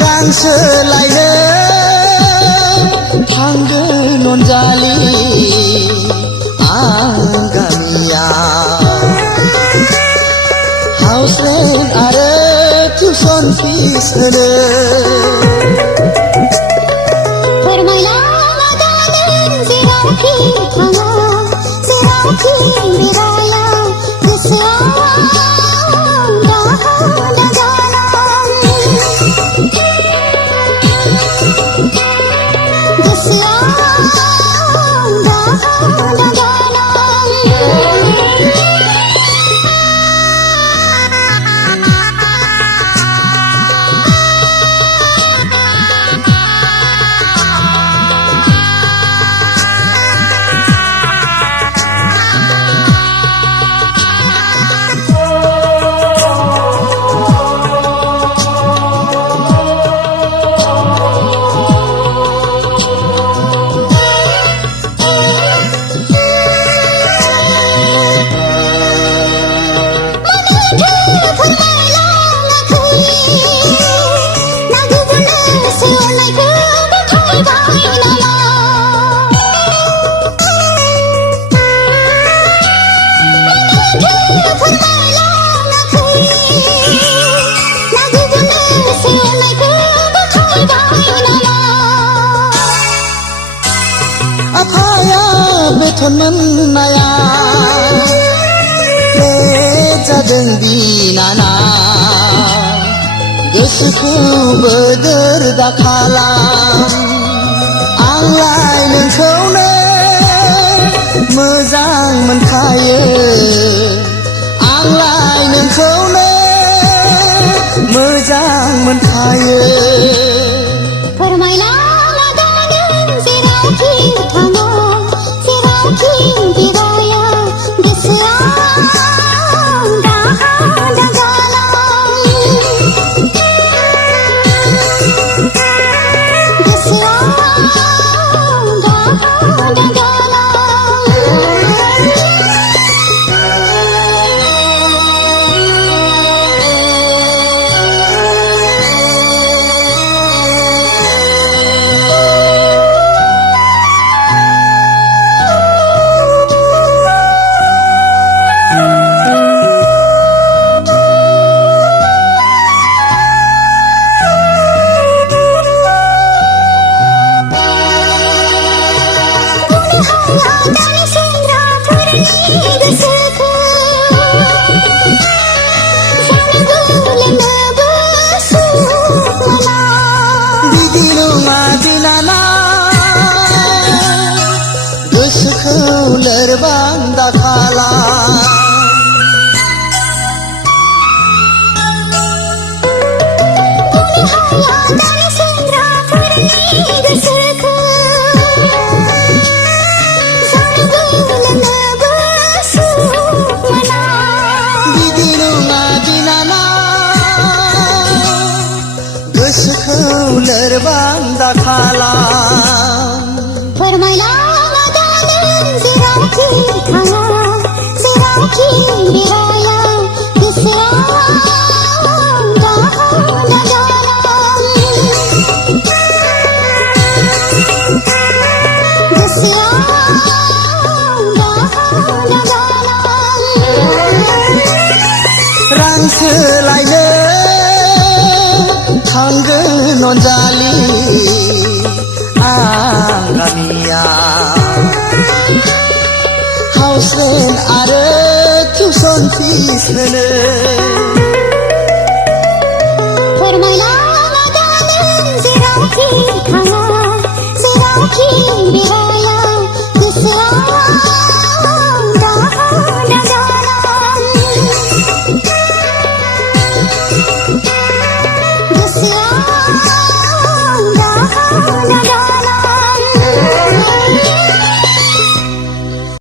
रां सोलायनो थांगोन अनजालि आं गामियाव हाउस रेन्ट आरो टिउसन फिस होनो फोरमायला गानों जेरावखि थाङा जेरावखि बेराया गोसोआव आफाया बेथन मोननाया बे जादों बिनानाव गोसोखौ बोदोर दाखालाम आंलाय नोंखौनो मोजां मोनखायो आंलाय नोंखौनो मोजां मोनखायो फोरमायला गानों जेरावखि थाङा जेरावखि बेराया गोसोआव बिदि नङा बिनानाव गोसोखौ लोरबां दाखालाम बिदि नङा बिनानाव गोसोखौ लोरबां दाखालाम फोरमायला गानों जेरावखि थाङा जेरावखि बेराया गोसोआव रां सोलायनो थांगोन अनजालि आं गामियाव हाउस रेन्ट आरो टिउसन फिस होनो फोरमायला गानों जेरावखि थाङा